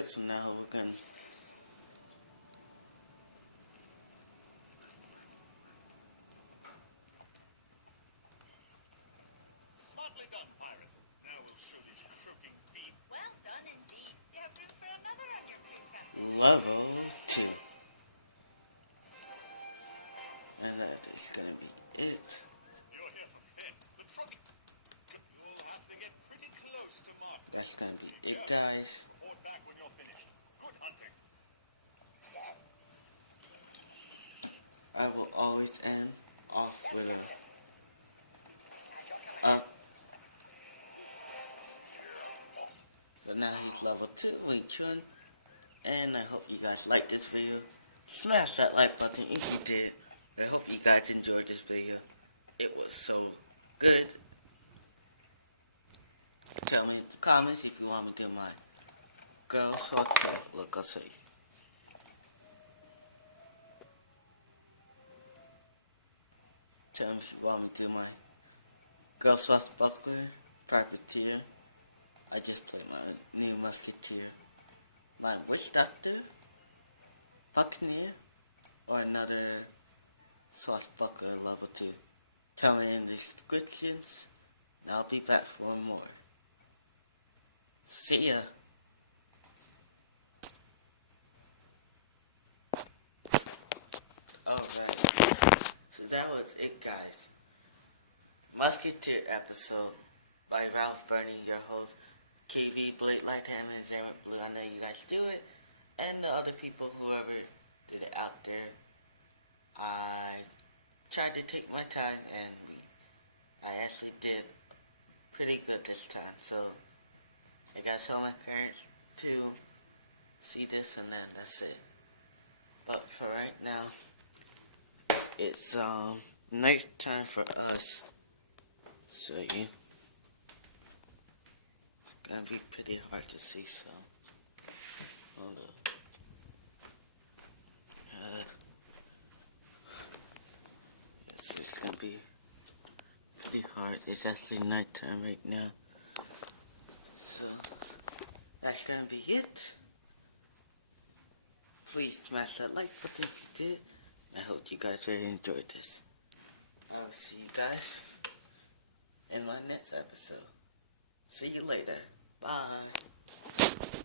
good, so now we're gonna smartly done, pirate. Now we'll show these croaking feet. Well done indeed. You have room for another on your crew cut. level 2. And that is gonna be it. You're here for Finn. The truck. You'll have to get pretty close to Mark. That's gonna be it, guys. Report back when you're finished. Good hunting. I will always end off with a up. So now he's level 2, Wing Chun. And I hope you guys liked this video. Smash that like button if you did. I hope you guys enjoyed this video. It was so good. Tell me in the comments if you want me to do my girl swap. Look, I'll show you. Tell me if you want me to do my girl swashbuckler, privateer. I just played my new musketeer. My witch doctor, buccaneer, or another swashbuckler level 2. Tell me in the descriptions, and I'll be back for more. See ya. Alright, so that was it, guys. Musketeer episode by Ralph Burney, your host. KV, Blake Lightham, and Zamet Blue. I know you guys do it. And the other people, whoever did it out there. I tried to take my time, and I actually did pretty good this time. So, I gotta tell my parents to see this, and then that's it. But for right now, it's night time for us. So yeah. Gonna be pretty hard to see, so hold up. It's gonna be pretty hard. It's actually nighttime right now, so that's gonna be it. Please smash that like button if you did. I hope you guys really enjoyed this. I will see you guys in my next episode. See you later. Bye.